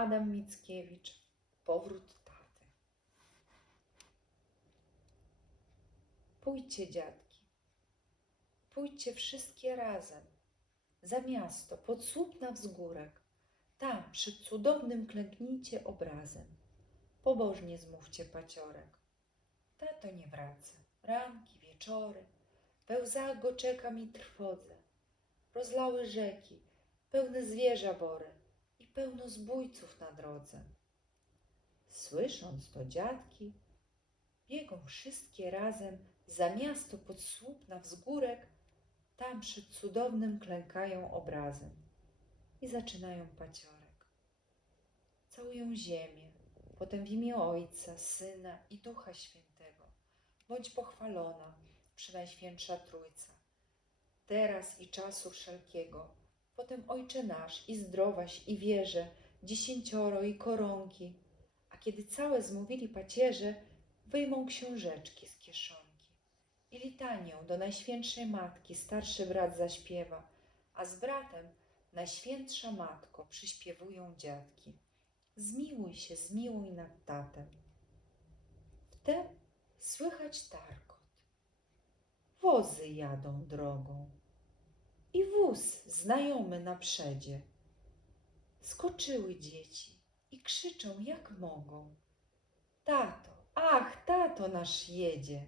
Adam Mickiewicz. Powrót taty. Pójdźcie, dziadki, pójdźcie wszystkie razem za miasto, pod słup na wzgórek. Tam przed cudownym klęknijcie obrazem. Pobożnie zmówcie paciorek. Tato nie wraca, ranki, wieczory, we łzach go czekam i trwodze. Rozlały rzeki, pełne zwierza bory i pełno zbójców na drodze. Słysząc to, dziadki biegą wszystkie razem za miasto pod słup na wzgórek, tam przed cudownym klękają obrazem i zaczynają paciorek. Całują ziemię, potem w imię Ojca, Syna i Ducha Świętego. Bądź pochwalona, Przenajświętsza Trójca, teraz i czasu wszelkiego. Potem Ojcze nasz i zdrowaś i wierze, 10 i koronki. A kiedy całe zmówili pacierze, wyjmą książeczki z kieszonki i litanię do Najświętszej Matki starszy brat zaśpiewa, a z bratem Najświętsza Matko przyśpiewują dziadki. Zmiłuj nad tatem. Wtem słychać tarkot. Wozy jadą drogą i wóz znajomy na przedzie. Skoczyły dzieci i krzyczą jak mogą. Tato, ach, tato nasz jedzie.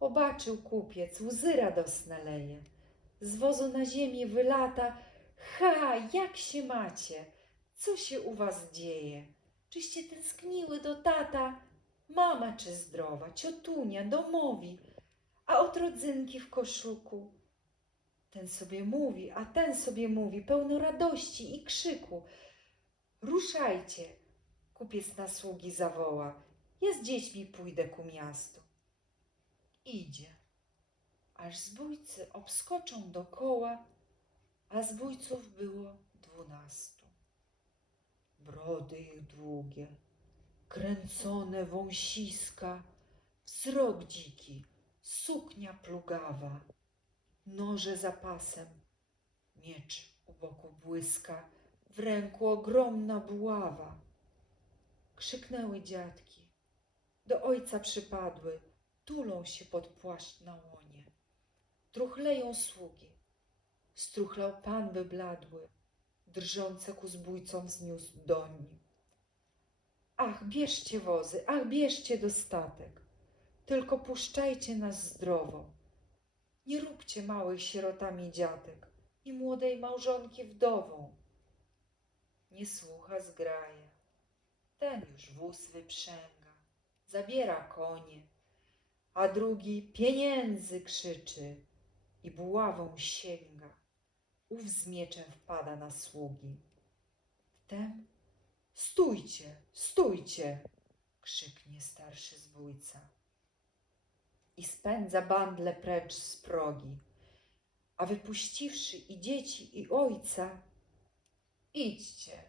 Obaczył kupiec, łzy radosne leje. Z wozu na ziemię wylata. Ha, jak się macie? Co się u was dzieje? Czyście tęskniły do tata? Mama czy zdrowa, ciotunia, domowi, a od rodzynki w koszuku. Ten sobie mówi, a ten sobie mówi, pełno radości i krzyku. Ruszajcie, kupiec na sługi zawoła. Ja z dziećmi pójdę ku miastu. Idzie, aż zbójcy obskoczą dokoła, a zbójców było 12. Brody ich długie, kręcone wąsiska, wzrok dziki, suknia plugawa, noże za pasem, miecz u boku błyska, w ręku ogromna buława. Krzyknęły dziadki, do ojca przypadły, tulą się pod płaszcz na łonie. Truchleją sługi, struchlał pan wybladły, drżące ku zbójcom wzniósł doń. Ach, bierzcie wozy, ach, bierzcie dostatek, tylko puszczajcie nas zdrowo. Nie róbcie małych sierotami dziatek i młodej małżonki wdową. Nie słucha zgraje, ten już wóz wyprzęga, zabiera konie, a drugi pieniędzy krzyczy i buławą sięga. Ów z mieczem wpada na sługi. Wtem stójcie, stójcie, krzyknie starszy zbójca i spędza bandle precz z progi, a wypuściwszy i dzieci, i ojca, idźcie,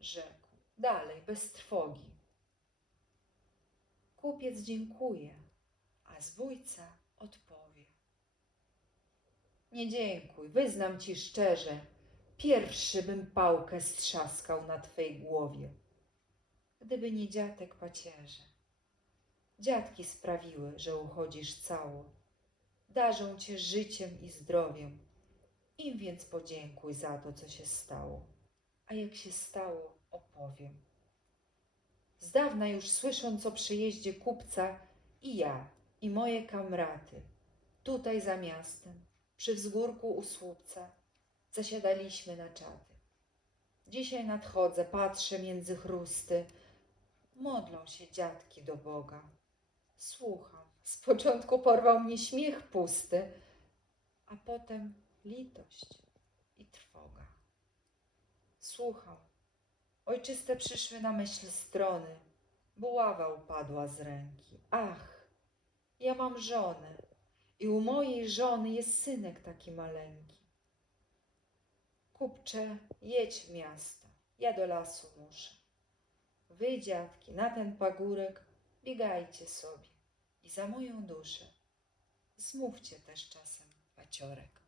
rzekł, dalej, bez trwogi. Kupiec dziękuje, a zbójca odpowie. Nie dziękuj, wyznam ci szczerze, pierwszy bym pałkę strzaskał na twej głowie, gdyby nie dziatek pacierze. Dziadki sprawiły, że uchodzisz cało, darzą cię życiem i zdrowiem. Im więc podziękuj za to, co się stało, a jak się stało, opowiem. Zdawna już słysząc o przyjeździe kupca, i ja, i moje kamraty, tutaj za miastem, przy wzgórku u słupca, zasiadaliśmy na czaty. Dzisiaj nadchodzę, patrzę między chrusty, modlą się dziadki do Boga. Słucham, z początku porwał mnie śmiech pusty, a potem litość i trwoga. Słucham, ojczyste przyszły na myśl strony, buława upadła z ręki. Ach, ja mam żonę i u mojej żony jest synek taki maleńki. Kupcze, jedź w miasto, ja do lasu muszę. Wy, dziadki, na ten pagórek biegajcie sobie i za moją duszę zmówcie też czasem paciorek.